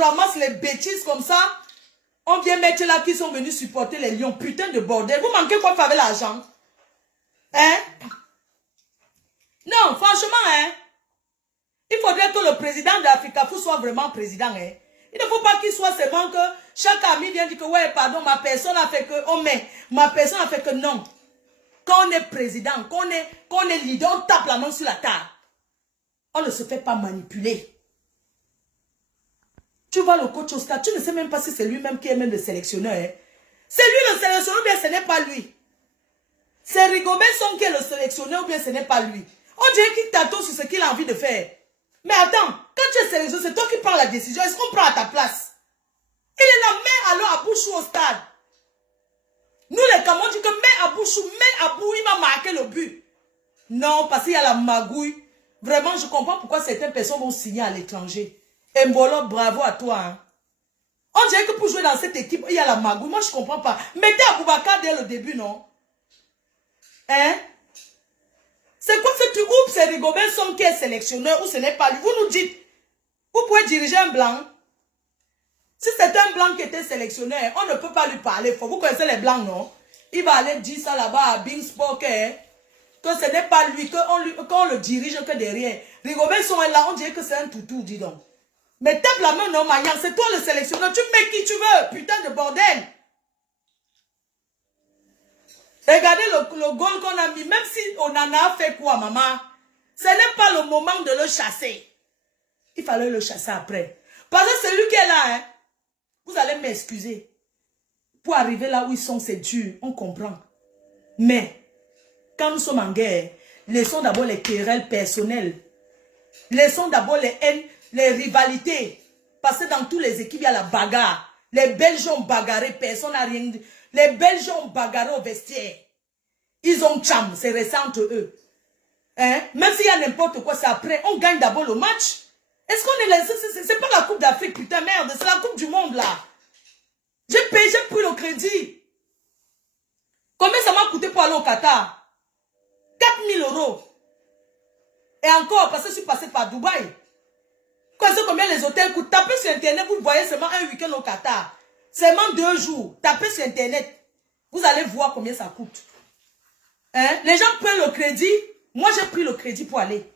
ramasse les bêtises comme ça. On vient mettre là qui sont venus supporter les lions. Putain de bordel. Vous manquez quoi faire avec l'argent? Hein? Non, franchement, hein? Il faudrait que le président de l'Africafoot soit vraiment président, hein? Il ne faut pas qu'il soit seulement que chaque ami vient dire que ouais, pardon, ma personne a fait que, oh mais, ma personne a fait que non. Quand on est président, qu'on est leader, on tape la main sur la table. On ne se fait pas manipuler. Tu vois le coach Oscar, tu ne sais même pas si c'est lui-même qui est même le sélectionneur. Hein? C'est lui le sélectionneur ou bien ce n'est pas lui. C'est Rigobert Song qui est le sélectionneur ou bien ce n'est pas lui. On dirait qu'il t'attend sur ce qu'il a envie de faire. Mais attends, quand tu es sélectionné, c'est toi qui prends la décision. Est-ce qu'on prend à ta place? Il est là, mets alors à Bouchou au stade. Nous les Camerounais, on dit que mets à Bouchou, mets à Bou, il va marquer le but. Non, parce qu'il y a la magouille. Vraiment, je comprends pourquoi certaines personnes vont signer à l'étranger. Mbolo, bravo à toi. Hein. On dirait que pour jouer dans cette équipe, il y a la magouille. Moi, je ne comprends pas. Mettez Aboubakar dès le début, non? Hein? C'est quoi ce truc? Ou c'est Rigobert Song qui est sélectionneur ou ce n'est pas lui? Vous nous dites, vous pouvez diriger un blanc. Si c'est un blanc qui était sélectionneur, on ne peut pas lui parler. Vous connaissez les blancs, non? Il va aller dire ça là-bas à Bing Sport que ce n'est pas lui, qu'on le dirige que derrière. Rigobert Song est là, on dirait que c'est un toutou, dis donc. Mais tape la main, non, Mayan, c'est toi le sélectionneur. Tu mets qui tu veux, putain de bordel. Regardez le goal qu'on a mis, même si on en a fait quoi, maman? Ce n'est pas le moment de le chasser. Il fallait le chasser après. Parce que celui qui est là, hein, vous allez m'excuser. Pour arriver là où ils sont, c'est dur, on comprend. Mais, quand nous sommes en guerre, laissons d'abord les querelles personnelles. Laissons d'abord les haines, les rivalités. Parce que dans toutes les équipes, il y a la bagarre. Les Belges ont bagarré, personne n'a rien dit. Les Belges ont bagarré au vestiaire. Ils ont cham, c'est récent entre eux. Hein? Même s'il y a n'importe quoi, c'est après. On gagne d'abord le match. Est-ce qu'on est laissé? C'est pas la Coupe d'Afrique, putain, merde. C'est la Coupe du Monde, là. J'ai payé, j'ai pris le crédit. Combien ça m'a coûté pour aller au Qatar? 4 000 €. Et encore, parce que je suis passé par Dubaï. Vous savez combien les hôtels coûtent? Tapez sur Internet, vous voyez seulement un week-end au Qatar. Seulement 2 jours. Tapez sur Internet. Vous allez voir combien ça coûte. Hein? Les gens prennent le crédit. Moi, j'ai pris le crédit pour aller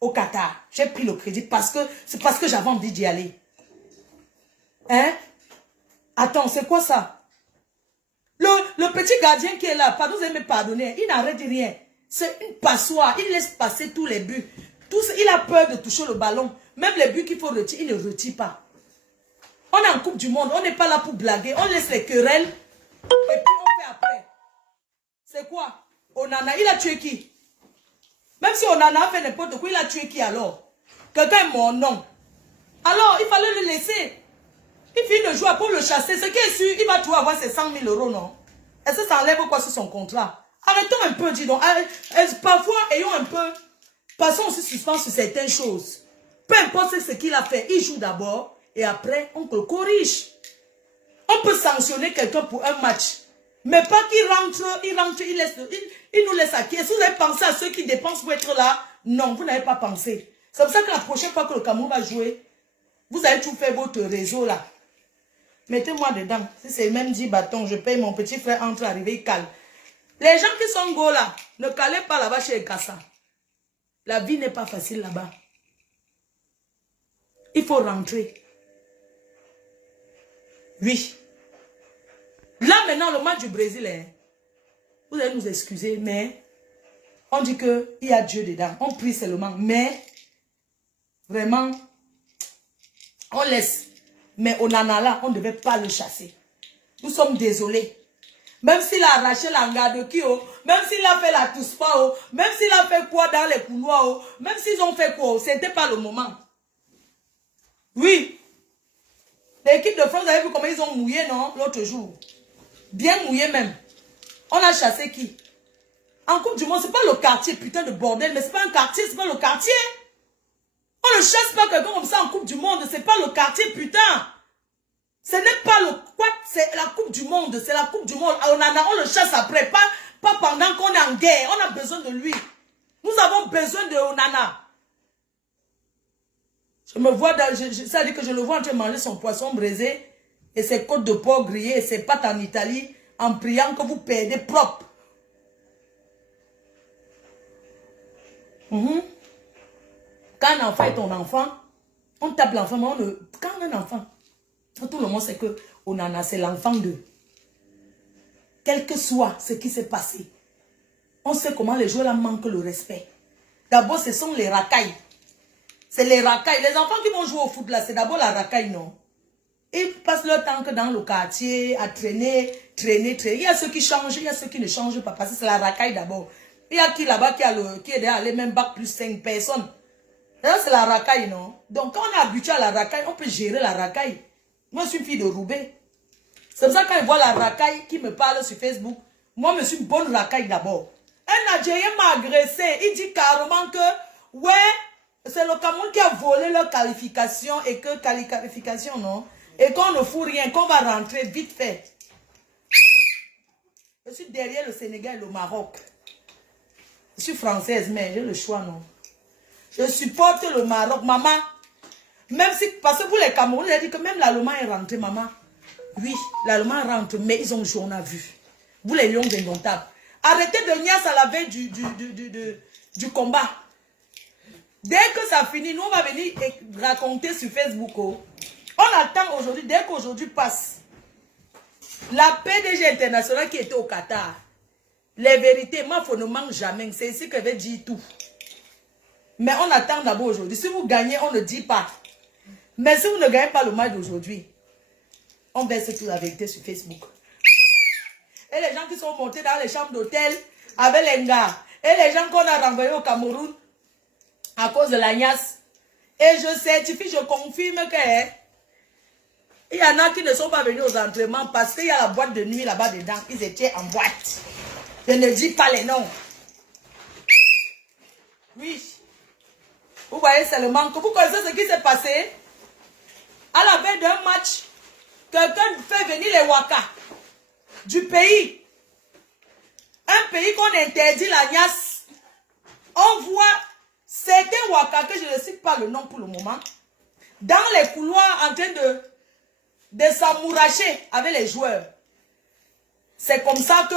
au Qatar. J'ai pris le crédit parce que c'est parce que j'avais envie d'y aller. Hein? Attends, c'est quoi ça? Le petit gardien qui est là, pardon, vous allez me pardonner, il n'arrête rien. C'est une passoire. Il laisse passer tous les buts. Il a peur de toucher le ballon. Même les buts qu'il faut retirer, il ne retire pas. On est en Coupe du Monde. On n'est pas là pour blaguer. On laisse les querelles. Et puis on fait après. C'est quoi? Onana, il a tué qui? Même si Onana a fait n'importe quoi, il a tué qui alors? Quelqu'un est mort, non. Alors, il fallait le laisser. Il finit de jouer pour le chasser. Ce qui est sûr, il va toujours avoir ses 100 000 €, non? Est-ce que ça enlève quoi sur son contrat? Arrêtons un peu, dis donc. Parfois, ayons un peu... Passons aussi suspens sur certaines choses. Peu importe ce qu'il a fait, il joue d'abord et après, on le corrige. On peut sanctionner quelqu'un pour un match. Mais pas qu'il rentre, il nous laisse acquis. Est-ce que vous avez pensé à ceux qui dépensent pour être là? Non, vous n'avez pas pensé. C'est pour ça que la prochaine fois que le Cameroun va jouer, vous allez tout faire votre réseau là. Mettez-moi dedans. Si c'est même 10 bâtons, je paye mon petit frère entre arriver, il cale. Les gens qui sont go là, ne calez pas là-bas chez Kassa. La vie n'est pas facile là-bas. Il faut rentrer. Oui. Là maintenant, le match du Brésil, hein, vous allez nous excuser, mais on dit qu'il y a Dieu dedans. On prie seulement, mais vraiment, on laisse. Mais Onana là, on ne devait pas le chasser. Nous sommes désolés. Même s'il a arraché l'anga de Kyo, même s'il a fait la Touspa, même s'il a fait quoi dans les couloirs, même s'ils ont fait quoi, ce n'était pas le moment. Oui. L'équipe de France, vous avez vu comment ils ont mouillé, non, l'autre jour? Bien mouillé même. On a chassé qui? En Coupe du Monde, c'est pas le quartier, putain de bordel, mais c'est pas un quartier, c'est pas le quartier. On ne chasse pas quelqu'un comme ça en Coupe du Monde, c'est pas le quartier, putain. Ce n'est pas le quoi, c'est la Coupe du Monde, c'est la Coupe du Monde. On le chasse après, pas pendant qu'on est en guerre. On a besoin de lui. Nous avons besoin de Onana. Je me vois, ça dit que je le vois en train de manger son poisson braisé et ses côtes de porc grillées et ses pâtes en Italie en priant que vous perdez propre. Quand un enfant est ton enfant, on tape l'enfant, mais quand on a un enfant, tout le monde sait que Onana, c'est l'enfant d'eux. Quel que soit ce qui s'est passé, on sait comment les joueurs là manquent le respect. D'abord, ce sont les racailles. C'est les racailles. Les enfants qui vont jouer au foot là, c'est d'abord la racaille, non? Ils passent leur temps que dans le quartier, à traîner. Il y a ceux qui changent, il y a ceux qui ne changent pas, parce que c'est la racaille d'abord. Il y a qui là-bas qui est derrière les mêmes bacs plus 5 personnes. Là, c'est la racaille, non? Donc, quand on est habitué à la racaille, on peut gérer la racaille. Moi, je suis une fille de Roubaix. C'est pour ça que quand ils voient la racaille qui me parle sur Facebook, moi, je suis une bonne racaille d'abord. Un Algérien m'a agressé. Il dit carrément que, ouais, c'est le Cameroun qui a volé leur qualification et que qualification, non? Et qu'on ne fout rien, qu'on va rentrer vite fait. Je suis derrière le Sénégal et le Maroc. Je suis française, mais j'ai le choix, non? Je supporte le Maroc, maman. Même si, parce que pour les Camerounais, j'ai dit que même l'Allemagne est rentrée, maman. Oui, l'Allemagne rentre, mais ils ont joué, on a vu. Vous les lions indomptables. Arrêtez de niasse à la veille du combat. Dès que ça finit, nous on va venir raconter sur Facebook. Oh. On attend aujourd'hui, dès qu'aujourd'hui passe, la PDG internationale qui était au Qatar, les vérités, moi, il ne manque jamais. C'est ici qu'elle veut dire tout. Mais on attend d'abord aujourd'hui. Si vous gagnez, on ne dit pas. Mais si vous ne gagnez pas le match d'aujourd'hui, on verse toute la vérité sur Facebook. Et les gens qui sont montés dans les chambres d'hôtel avec les gars. Et les gens qu'on a renvoyés au Cameroun à cause de la niasse. Et je certifie, je confirme que il y en a qui ne sont pas venus aux entraînements parce qu'il y a la boîte de nuit là-bas dedans. Ils étaient en boîte. Je ne dis pas les noms. Oui. Vous voyez seulement que vous connaissez ce qui s'est passé. À la veille d'un match, quelqu'un fait venir les Waka du pays. Un pays qu'on interdit la niasse. On voit certains Waka, que je ne cite pas le nom pour le moment, dans les couloirs en train de s'amouracher avec les joueurs. C'est comme ça que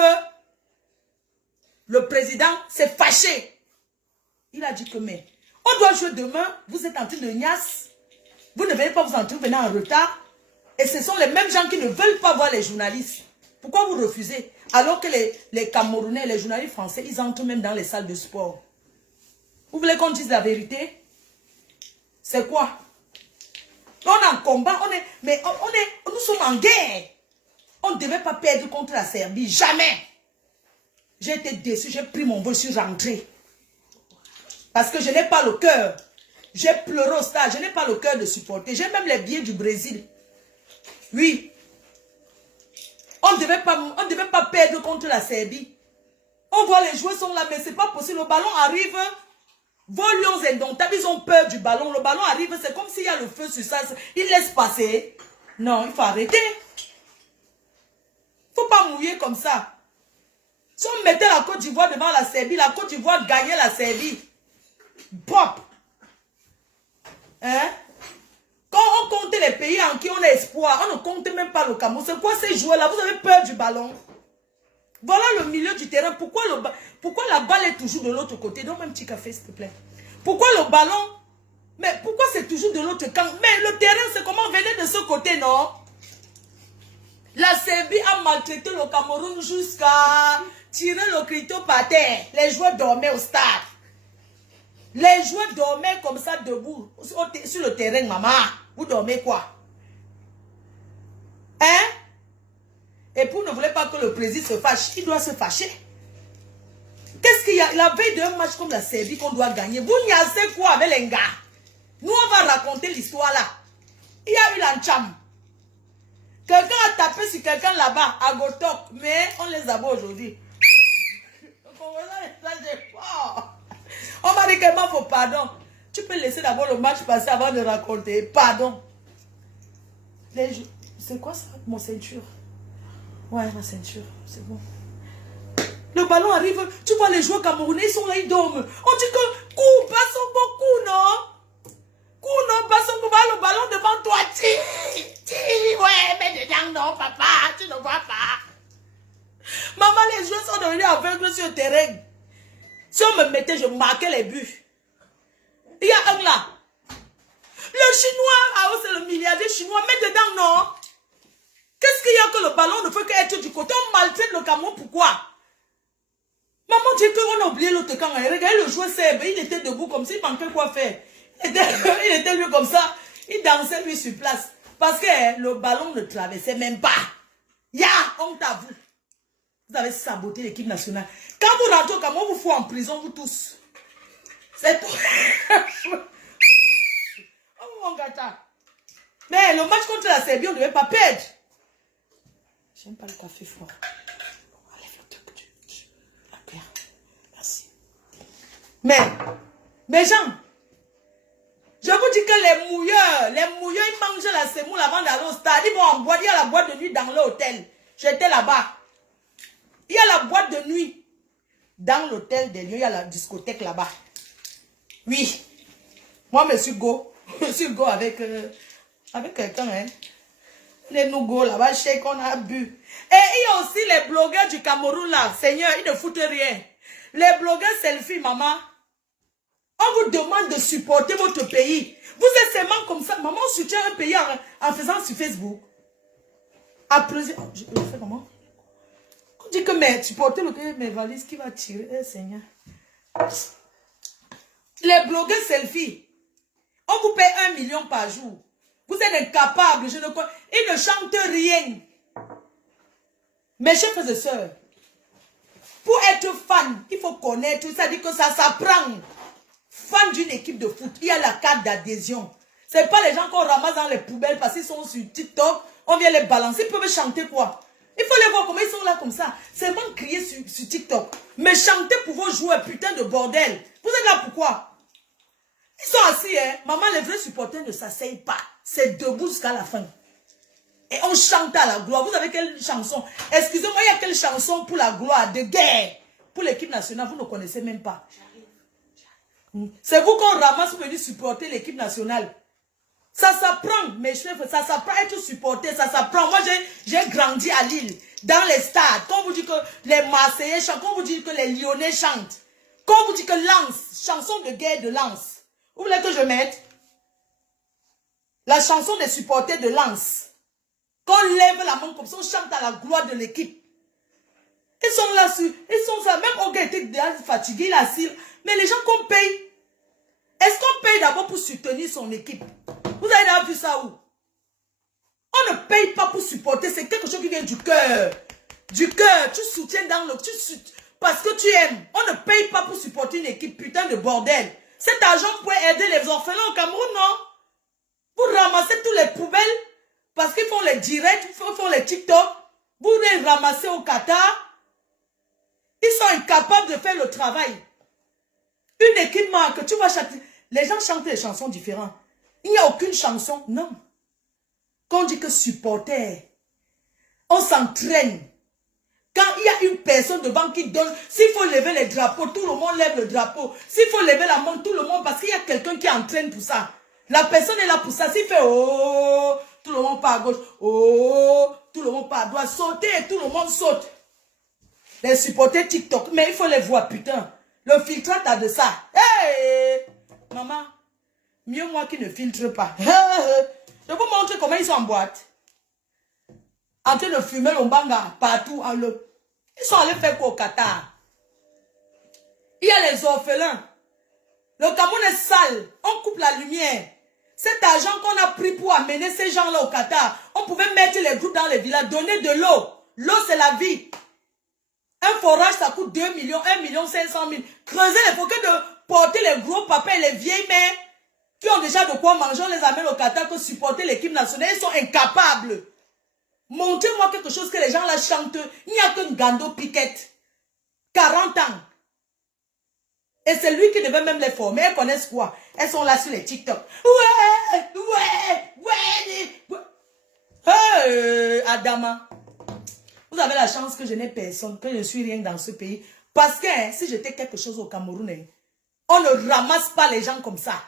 le président s'est fâché. Il a dit que mais on doit jouer demain, vous êtes en train de niasse, vous ne venez pas vous entraîner, vous venez en retard. Et ce sont les mêmes gens qui ne veulent pas voir les journalistes. Pourquoi vous refusez? Alors que les Camerounais, les journalistes français, ils entrent même dans les salles de sport. Vous voulez qu'on dise la vérité? C'est quoi? On est en combat, nous sommes en guerre. On ne devait pas perdre contre la Serbie, jamais. J'ai été déçu, j'ai pris mon vol, je suis rentré. Parce que je n'ai pas le cœur. J'ai pleuré au stade, je n'ai pas le cœur de supporter. J'ai même les billets du Brésil. Oui. On ne devait pas perdre contre la Serbie. On voit les joueurs sont là, mais ce n'est pas possible. Le ballon arrive, vos lions indomptables, ils ont peur du ballon. Le ballon arrive, c'est comme s'il y a le feu sur ça. Ils laissent passer. Non, il faut arrêter. Il ne faut pas mouiller comme ça. Si on mettait la Côte d'Ivoire devant la Serbie, la Côte d'Ivoire gagnait la Serbie. Pop. Hein? Quand on compte les pays en qui on a espoir, on ne compte même pas le Cameroun. C'est quoi ces joueurs-là? Vous avez peur du ballon? Voilà le milieu du terrain. Pourquoi la balle est toujours de l'autre côté? Donne-moi un petit café, s'il te plaît. Pourquoi le ballon? Mais pourquoi c'est toujours de l'autre camp? Mais le terrain, c'est comment? Venez de ce côté, non? La Serbie a maltraité le Cameroun jusqu'à tirer le criteau par terre. Les joueurs dormaient au stade. Les joueurs dormaient comme ça debout sur le terrain, maman. Vous dormez quoi? Hein? Et vous ne voulez pas que le président se fâche. Il doit se fâcher. Qu'est-ce qu'il y a? La veille d'un match comme la Serbie qu'on doit gagner, vous niassez quoi avec les gars? Nous, on va raconter l'histoire là. Il y a eu l'encham. Quelqu'un a tapé sur quelqu'un là-bas, à Gotok, mais on les a beaux aujourd'hui. On m'a dit qu'il m'a fait pardon. Tu peux laisser d'abord le match passer avant de raconter. Pardon. C'est quoi ça, mon ceinture? Ouais, ma ceinture, c'est bon. Le ballon arrive, tu vois les joueurs camerounais, ils sont là, ils dorment. On dit que coup, passons beaucoup, non? Coup, non, pas son le ballon devant toi. Tire, ouais, mais dedans, non, papa, tu ne vois pas. Maman, les joueurs sont devenus aveugles sur le terrain. Si on me mettait, je marquais les buts. Il y a un là. Le chinois, ah, c'est le milliardaire chinois, mets dedans, non. Qu'est-ce qu'il y a que le ballon ne peut qu'être du côté? On maltraite le Cameroun, pourquoi? Maman dit qu'on a oublié l'autre camp. Regardez le joueur Seb, il était debout comme s'il manquait quoi faire. Il était lui comme ça. Il dansait lui sur place. Parce que le ballon ne traversait même pas. Ya, honte à vous. Vous avez saboté l'équipe nationale. Quand vous rentrez au Cameroun, vous fout en prison, vous tous. C'est tout. Oh mon gâteau. Mais le match contre la Serbie, on ne devait pas perdre. J'aime pas le café fort. Enlève le truc. La pierre. Merci. Mais Jean, je vous dis que les mouilleurs, ils mangent la semoule avant d'aller au stade. Ils vont en boîte. Il y a la boîte de nuit dans l'hôtel. J'étais là-bas. Il y a la boîte de nuit. Dans l'hôtel des lieux, il y a la discothèque là-bas. Oui. Moi, monsieur Go. Monsieur Go avec quelqu'un, hein. Les nougos là-bas, chez qu'on a bu. Et il y a aussi les blogueurs du Cameroun là. Seigneur, ils ne foutent rien. Les blogueurs selfie, maman. On vous demande de supporter votre pays. Vous êtes seulement comme ça. Maman soutient un pays en faisant sur Facebook. Après, je fais comment? On dit que mais supporter le pays, mes valises qui va tirer. Eh, Seigneur. Les blogueurs selfie. On vous paye 1 million par jour. Vous êtes incapables. Ils ne chantent rien. Mes chers frères et sœurs, pour être fan, il faut connaître. Ça dit que ça s'apprend. Fan d'une équipe de foot, il y a la carte d'adhésion. Ce n'est pas les gens qu'on ramasse dans les poubelles parce qu'ils sont sur TikTok. On vient les balancer. Ils peuvent chanter quoi? Il faut les voir comment ils sont là comme ça. Seulement crier sur TikTok. Mais chanter pour vos joueurs, putain de bordel. Vous êtes là pourquoi? Ils sont assis, hein. Maman, les vrais supporters ne s'asseyent pas. C'est debout jusqu'à la fin. Et on chante à la gloire. Vous avez quelle chanson? Excusez-moi, il y a quelle chanson pour la gloire de guerre? Pour l'équipe nationale, vous ne connaissez même pas. C'est vous qu'on ramasse pour venir supporter l'équipe nationale. Ça s'apprend, mes chefs, ça s'apprend à être supporté, ça s'apprend. Moi, j'ai grandi à Lille, dans les stades. Quand on vous dit que les Marseillais chantent, quand on vous dit que les Lyonnais chantent, quand on vous dit que Lens, chanson de guerre de Lens. Vous voulez que je mette la chanson des supporters de Lens? Quand on lève la main comme ça, on chante à la gloire de l'équipe. Ils sont là, ils sont là. Même Oga était déjà fatigué, il assure. Mais les gens qu'on paye, est-ce qu'on paye d'abord pour soutenir son équipe? Vous avez déjà vu ça où? On ne paye pas pour supporter, c'est quelque chose qui vient du cœur. Du cœur, tu soutiens dans le... parce que tu aimes. On ne paye pas pour supporter une équipe, putain de bordel. Cet argent pourrait aider les orphelins au Cameroun, non? Vous ramassez tous les poubelles, parce qu'ils font les directs, ils font les TikTok. Vous les ramassez au Qatar. Ils sont incapables de faire le travail. Une équipe marque, tu vas chanter. Les gens chantent des chansons différentes. Il n'y a aucune chanson, non. Quand on dit que supporter, on s'entraîne. Quand il y a une personne devant qui donne, s'il faut lever les drapeaux, tout le monde lève le drapeau. S'il faut lever la main, tout le monde, parce qu'il y a quelqu'un qui entraîne pour ça. La personne est là pour ça. S'il fait oh, tout le monde part à gauche, oh, tout le monde part à droite, sauter et tout le monde saute. Les supporters TikTok, mais il faut les voir, putain. Le filtrate a de ça. Hey, maman, mieux moi qui ne filtre pas. Je vous montre comment ils sont en boîte. En train de fumer l'ombanga partout. Ils sont allés faire quoi au Qatar? Il y a les orphelins. Le Cameroun est sale. On coupe la lumière. Cet argent qu'on a pris pour amener ces gens-là au Qatar, on pouvait mettre les groupes dans les villages, donner de l'eau. L'eau, c'est la vie. Un forage, ça coûte 2 millions, 1 500 000. Creuser les forêts de porter les gros papas et les vieilles mères qui ont déjà de quoi manger, on les amène au Qatar que supporter l'équipe nationale. Ils sont incapables. Montrez-moi quelque chose que les gens là chantent. Il n'y a que Ngando Piquette. 40 ans. Et c'est lui qui devait même les former. Elles connaissent quoi? Elles sont là sur les TikTok. Ouais. Hey, Adama. Vous avez la chance que je n'ai personne, que je ne suis rien dans ce pays. Parce que si j'étais quelque chose au Cameroun, on ne ramasse pas les gens comme ça.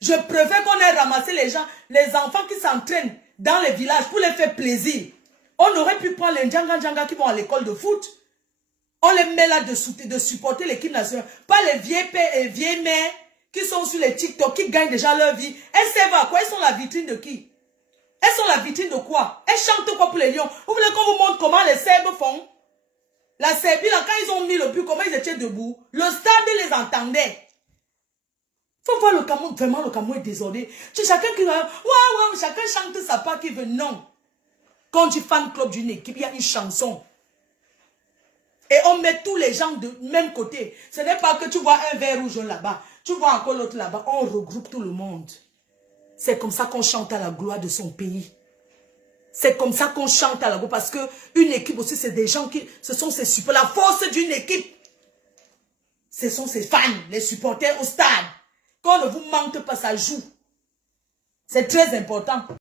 Je préfère qu'on ait ramassé les gens, les enfants qui s'entraînent dans les villages pour les faire plaisir. On aurait pu prendre les Djanga qui vont à l'école de foot. On les met là de supporter l'équipe nationale. Pas les vieilles pères et vieilles mères qui sont sur les TikTok, qui gagnent déjà leur vie. Elles servent à quoi? Elles sont la vitrine de qui? Elles sont la vitrine de quoi? Elles chantent quoi pour les lions? Vous voulez qu'on vous montre comment les Serbes font? La Serbie, là, quand ils ont mis le but, comment ils étaient debout? Le stade, ils les entendait. Faut voir le Cameroun, vraiment le Cameroun est désordonné. Tu chacun qui va, ouais, chacun chante sa part qui veut. Non. Quand tu fan club d'une équipe, il y a une chanson. Et on met tous les gens de même côté. Ce n'est pas que tu vois un vert rouge là-bas, tu vois encore l'autre là-bas. On regroupe tout le monde. C'est comme ça qu'on chante à la gloire de son pays. C'est comme ça qu'on chante à la gloire. Parce qu'une équipe aussi, c'est des gens qui... Ce sont ces supporters. La force d'une équipe, ce sont ses fans, les supporters au stade. Quand on ne vous manque pas, ça joue. C'est très important.